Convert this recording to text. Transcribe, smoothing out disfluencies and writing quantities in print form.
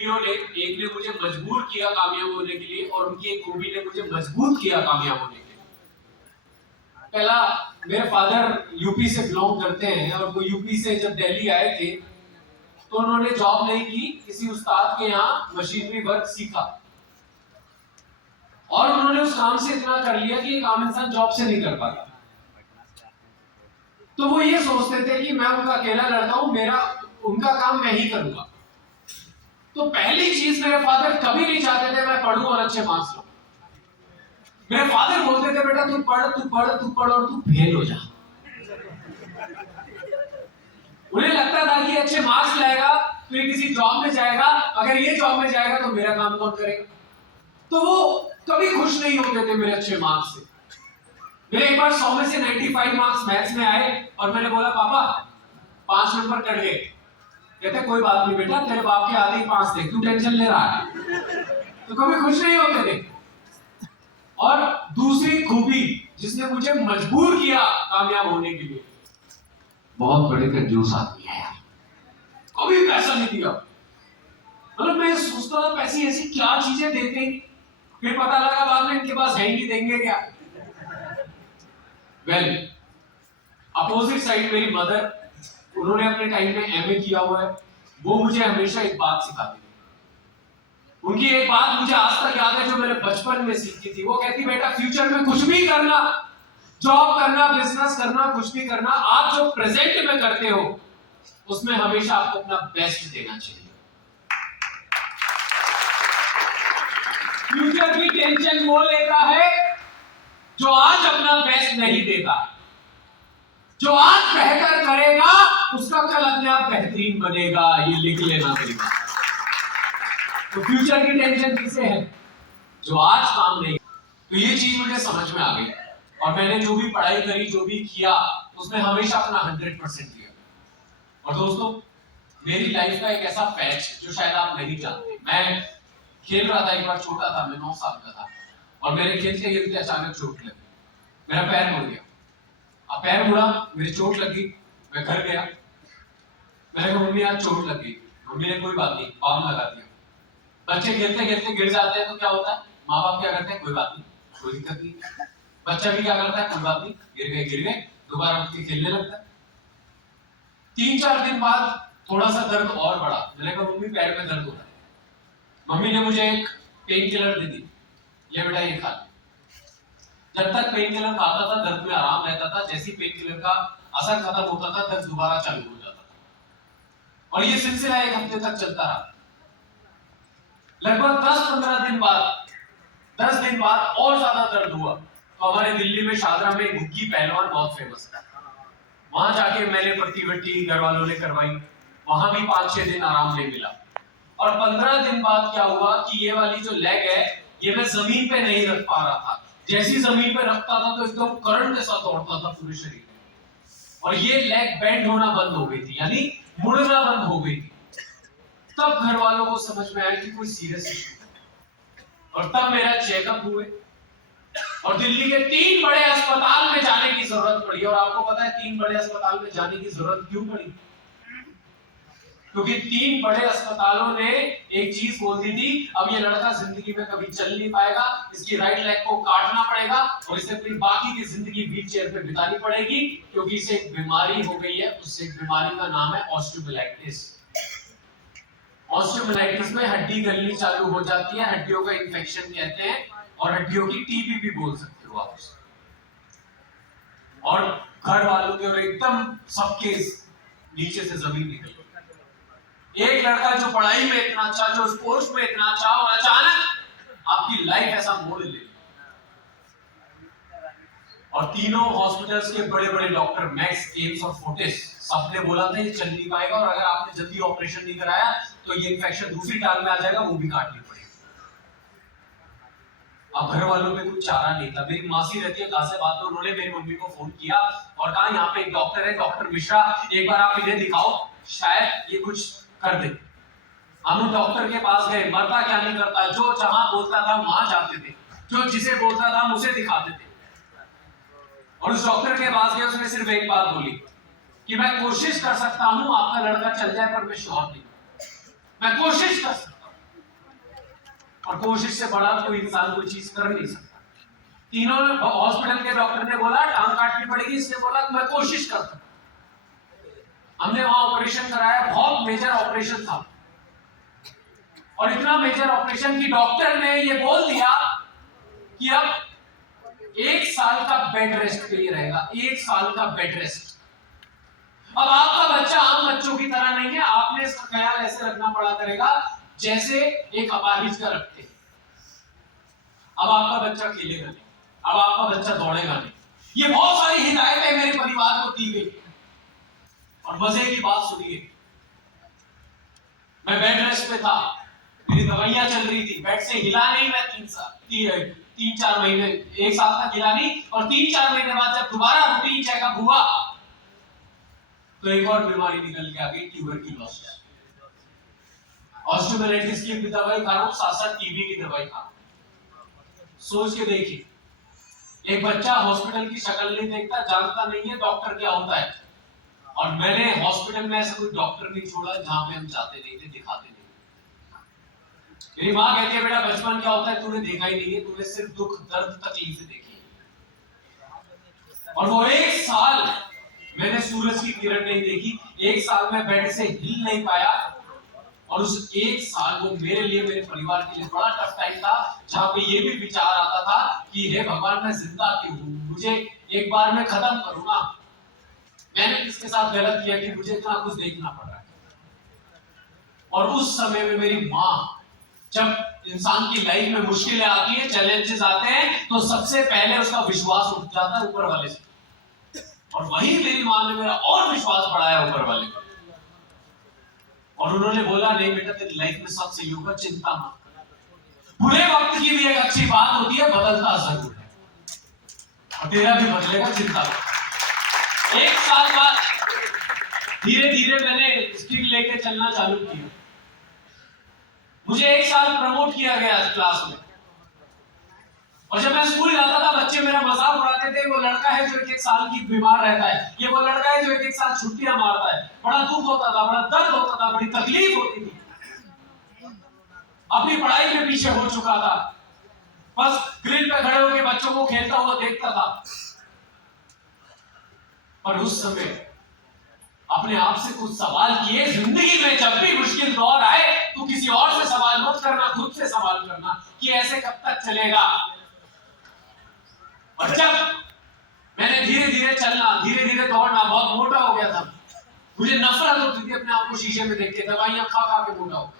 ने, एक ने मुझे मजबूर किया कामयाब होने के लिए और उनकी एक खूबी ने मुझे मजबूत किया कामयाब होने के लिए। पहला, मेरे फादर यूपी से बिलोंग करते हैं और वो यूपी से जब दिल्ली आए थे तो उन्होंने जॉब नहीं की, किसी उस्ताद के यहाँ मशीनरी वर्क सीखा और उन्होंने उस काम से इतना कर लिया कि एक आम इंसान जॉब से नहीं कर पाता। तो वो ये सोचते थे कि मैं उनका अकेला लड़का हूं, मेरा उनका काम मैं ही करूंगा। तो पहली चीज, मेरे फादर कभी नहीं चाहते थे मैं पढ़ूं और अच्छे मार्क्स लाऊं। मेरे फादर बोलते थे बेटा तू पढ़ तू पढ़ तू पढ़ और तू फेल हो जा। उन्हें लगता था कि अच्छे मार्क्स लाएगा तो ये किसी जॉब में जाएगा, अगर ये जॉब में जाएगा तो मेरा काम कौन करेगा। तो वो कभी खुश नहीं होते थे मेरे अच्छे मार्क्स से। मेरे एक बार 100 में से 95 मार्क्स मैथ्स में आए और मैंने बोला पापा 5 नंबर कट गए। कहते कोई बात नहीं बेटा, तेरे बाप के आधे ही 5 थे, क्यों टेंशन ले रहा है। तो कभी खुश नहीं होते थे। और दूसरी खूबी जिसने मुझे मजबूर किया कामयाब होने के लिए, बहुत बड़े कंजूस आदमी है यार, कभी पैसा नहीं दिया। मतलब मैं सोचता था पैसे ऐसी क्या चीजें देते हैं, फिर पता लगा बाद में इनके पास है ही नहीं, देंगे क्या। वेल, अपोजिट साइड मेरी मदर, उन्होंने अपने टाइम में एमए किया हुआ है। वो मुझे हमेशा एक बात सिखाती थी। उनकी एक बात मुझे आज तक याद है जो मैंने बचपन में सीखी थी। वो कहती बेटा फ्यूचर में कुछ भी करना, जॉब करना, बिजनेस करना, कुछ भी करना, आप जो प्रेजेंट में करते हो उसमें हमेशा आपको अपना बेस्ट देना चाहिए। फ्यूचर की टेंशन वो लेता है जो आज अपना बेस्ट नहीं देता। जो आज बेहतर करेगा उसका कल अपने आप बेहतरीन बनेगा, ये लिख लेना मेरी बात। तो फ्यूचर की टेंशन किसे है? जो आज काम नहीं। तो ये चीज मुझे समझ में आ गई और मैंने जो भी पढ़ाई करी, जो भी किया, उसमें हमेशा अपना 100% दिया। और दोस्तों, मेरी लाइफ का एक ऐसा पैच जो शायद आप नहीं जानते, मैं खेल रहा था, एक बार छोटा था, मैं 9 साल का था और मेरे खेलते खेलते अचानक चोट लगी, मेरा पैर मुड़ गया। अब पैर मुड़ा, मेरी चोट लगी, मैं घर गया, मैंने कहा मम्मी आज चोट लगी। मम्मी ने कोई बात नहीं, बाम लगा दिया। बच्चे खेलते खेलते गिर जाते हैं तो क्या होता है, माँ बाप क्या करते हैं, कोई बात नहीं, कोई दिक्कत नहीं। बच्चा भी क्या करता है, कोई बात नहीं, गिर गए, दोबारा उठ के खेलने लगता है। 3-4 दिन बाद थोड़ा सा दर्द और बढ़ा, मैंने कहा मम्मी पैर में दर्द हो रहा है। मम्मी ने मुझे एक पेन किलर दे दी, ले बेटा ये खा। जब तक पेन किलर खाता था दर्द में आराम रहता था, जैसे पेन किलर का असर खत्म होता था दर्द दोबारा चालू हो जाता था और ये सिलसिला 1 हफ्ते तक चलता रहा। लगभग 10 दिन बाद और ज्यादा दर्द हुआ। तो हमारे दिल्ली में शादरा में गुग्गी पहलवान बहुत फेमस था, वहां जाके मैंने प्रतिवट्टी घर वालों ने करवाई, वहां भी 5-6 दिन आराम नहीं मिला। और 15 दिन बाद क्या हुआ कि ये वाली जो लेग है ये मैं जमीन पे नहीं रख पा रहा था। जैसी जमीन पे रखता था तो एकदम करंट के साथ दौड़ता था पूरे शरीर में और ये लेग बेंड होना बंद हो गई थी, यानी मुड़ना बंद हो गई थी। तब घर वालों को समझ में आया कि कोई सीरियस इशू है और तब मेरा चेकअप हुए और दिल्ली के 3 बड़े अस्पताल में जाने की जरूरत पड़ी। और आपको पता है 3 बड़े अस्पताल में जाने की जरूरत क्यों पड़ी? क्योंकि 3 बड़े अस्पतालों ने एक चीज बोल दी थी, अब ये लड़का जिंदगी में कभी चल नहीं पाएगा, इसकी राइट लेग को काटना पड़ेगा और इसे अपनी बाकी की जिंदगी व्हील चेयर पे बितानी पड़ेगी, क्योंकि इसे एक बीमारी हो गई है। उस एक बीमारी का नाम है ऑस्टियोमाइलाइटिस। ऑस्टियोमाइलाइटिस में हड्डी गलनी चालू हो जाती है, हड्डियों का इन्फेक्शन कहते हैं और हड्डियों की टीबी भी बोल सकते हो आप। और घर वालों के और एकदम सबके नीचे से जमीन निकल गई। एक लड़का जो पढ़ाई में इतना अच्छा, जो स्पोर्ट्स में इतना अच्छा, और अचानक आपकी लाइफ ऐसा मोड़ ले। और तीनों हॉस्पिटल्स के बड़े बड़े डॉक्टर, मैक्स, एम्स और फोर्टिस, सबने बोला था ये चल नहीं पाएगा और अगर आपने जल्दी ऑपरेशन नहीं कराया तो ये इन्फेक्शन दूसरी टांग में आ जाएगा, वो भी काटनी पड़ेगी। अब घर वालों में कोई चारा नहीं था। मेरी मासी रहती है गाजियाबाद में, उन्होंने मेरी मम्मी को फोन किया और कहा यहाँ पे एक डॉक्टर है, डॉक्टर मिश्रा, एक बार आप इन्हें दिखाओ, शायद ये कुछ कर दे। हम उन डॉक्टर के पास गए, मरता क्या नहीं करता, जो जहां बोलता था वहां जाते थे, जो जिसे बोलता था हम उसे दिखाते थे। और उस डॉक्टर के पास गए, उसने सिर्फ एक बात बोली कि मैं कोशिश कर सकता हूं आपका लड़का चल जाए, पर मैं श्योर नहीं, मैं कोशिश कर सकता हूं। और कोशिश से बड़ा कोई इंसान कोई चीज कर नहीं सकता। तीनों हॉस्पिटल के डॉक्टर ने बोला टांग काटनी पड़ेगी, इसने बोला मैं कोशिश करता हूं। हमने वहां ऑपरेशन कराया, बहुत मेजर ऑपरेशन था और इतना मेजर ऑपरेशन की डॉक्टर ने ये बोल दिया कि अब 1 साल का बेड रेस्ट पे ही रहेगा, 1 साल का बेड रेस्ट। अब आपका बच्चा आम बच्चों की तरह नहीं है, आपने इसका ख्याल ऐसे रखना पड़ा करेगा जैसे एक अपाहिज का रखते हैं। अब आपका बच्चा खेलेगा नहीं, अब आपका बच्चा दौड़ेगा नहीं। ये बहुत सारी हिदायतें मेरे परिवार को दी गई। और मजे की बात सुनिए, मैं बेड रेस्ट पे था, मेरी दवाइयां चल रही थी, बेड से हिला नहीं मैं 3-4 महीने, 1 साल तक हिला नहीं। और 3-4 महीने बाद जब दोबारा रूटीन चेकअप हुआ तो एक और बीमारी निकल के आ गई, ट्यूबरक्यूलोसिस। ऑस्टियोमाइलाइटिस की भी दवाई खा रहा हूं, साथ साथ टीबी की दवाई खा रहा हूं। सोच के देखिए, एक बच्चा हॉस्पिटल की शक्ल नहीं देखता, जानता नहीं है डॉक्टर क्या होता है। और मैंने हॉस्पिटल में ऐसा कोई डॉक्टर नहीं छोड़ा जहां पे हम जाते नहीं थे, दिखाते नहीं। मेरी माँ कहती है बेटा बचपन क्या होता है तूने देखा ही नहीं है, तूने सिर्फ दुख दर्द तकलीफें देखी। और वो 1 साल मैंने सूरज की किरण नहीं देखी, 1 साल में बेड से हिल नहीं पाया। और उस 1 साल वो मेरे लिए, मेरे परिवार के लिए बड़ा टफ टाइम था, जहां पे ये भी विचार आता था कि हे भगवान मैं जिंदा क्यों हूं, मुझे एक बार में खत्म करूंगा। मैंने किसके साथ गलत किया कि मुझे इतना कुछ देखना पड़ रहा है। और उस समय में मेरी माँ, जब इंसान की लाइफ में मुश्किलें आती है, चैलेंजेस आते हैं, तो सबसे पहले उसका विश्वास उठ जाता है ऊपर वाले से। और वही मेरी माँ ने मेरा और विश्वास बढ़ाया ऊपर वाले को। और उन्होंने बोला नहीं बेटा तेरी लाइफ में सब सही होगा, चिंता मत कर। बुरे वक्त की भी एक अच्छी बात होती है, बदलता जरूर है, और तेरा भी बदलेगा, चिंता मत। 1 साल बाद धीरे धीरे मैंने स्टिक लेके चलना चालू किया। मुझे 1 साल प्रमोट किया गया क्लास में। और जब मैं स्कूल जाता था बच्चे मेरा मजाक उड़ाते थे, वो लड़का है जो 1-1 साल की बीमार रहता है, ये वो लड़का है जो 1-1 साल छुट्टियां मारता है। बड़ा दुख होता था, बड़ा दर्द होता था, बड़ी तकलीफ होती थी। अपनी पढ़ाई में पीछे हो चुका था, बस ग्रिल पे खड़े होकर बच्चों को खेलता हुआ देखता था। पर उस समय अपने आप से कुछ सवाल किए, जिंदगी में जब भी मुश्किल दौर आए तो किसी और से सवाल मत करना, खुद से सवाल करना कि ऐसे कब तक चलेगा। और जब मैंने धीरे धीरे चलना, धीरे धीरे दौड़ना, बहुत मोटा हो गया था, मुझे नफरत होती थी अपने आप को शीशे में देख के, दवाइयां खा खा के मोटा हो।